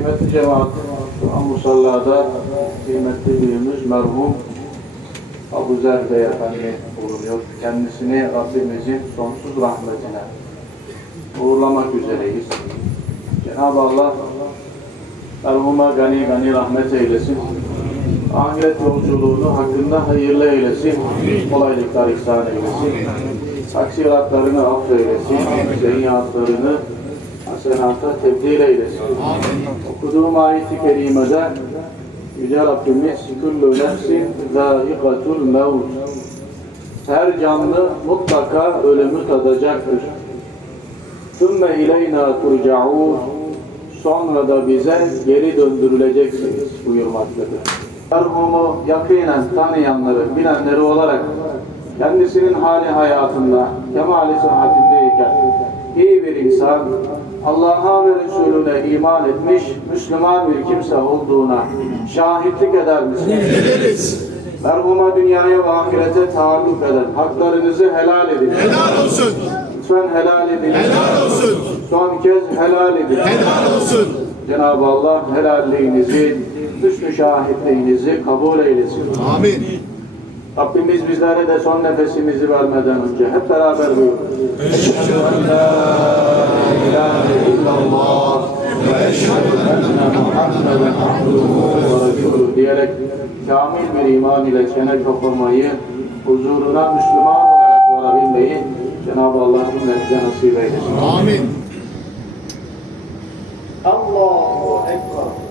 Kıymetli cemaat, Musalla'da kıymetli büyüğümüz merhum Abu Zer Bey Efendi bulunuyor. Kendisini Rabbimizin sonsuz rahmetine uğurlamak üzereyiz. Cenab-ı Allah merhuma gani gani rahmet eylesin. Ahiret yolculuğunu hakkında hayırlı eylesin. Kolaylıklar ihsan eylesin. Taksiratlarını affeylesin. Seyyatlarını hasenata tebdil eylesin. Okuduğum ayet-i kerimede Yüce Rabbimiz Kullu nefsin zâikatul mevt Her canlı mutlaka ölümü tadacaktır. Sümme ileyna turca'un Sonra da bize geri döndürüleceksiniz buyurmaktadır. Merhumu yakinen tanıyanları, bilenleri olarak kendisinin hali hayatında, kemali sıhhatindeyken insan, Allah'a ve Resulüne iman etmiş, Müslüman bir kimse olduğuna şahitlik eder misiniz? Ederiz. Merhuma dünyaya ve ahirete taalluk eden haklarınızı helal edin. Helal olsun. Lütfen helal edin. Helal olsun. Son kez helal edin. Helal olsun. Cenab-ı Allah helalliğinizi, hüsnü şahitliğinizi kabul eylesin. Amin. Rabbimiz bizlere de son nefesimizi vermeden önce hep beraber buyurun. Eşhedü en la ilahe illallah ve eşhedü enne Muhammeden abduhu ve resulü diyerek kamil bir iman ile çene kapamayı, huzuruna Müslüman olarak varabilmeyi Cenab-ı Allah cümlemize nasip eylesin. Amin. Allahu Ekber.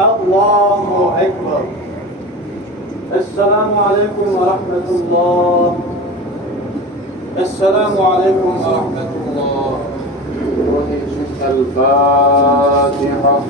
الله أكبر. السلام عليكم ورحمة الله. السلام عليكم ورحمة الله. الفاتحة.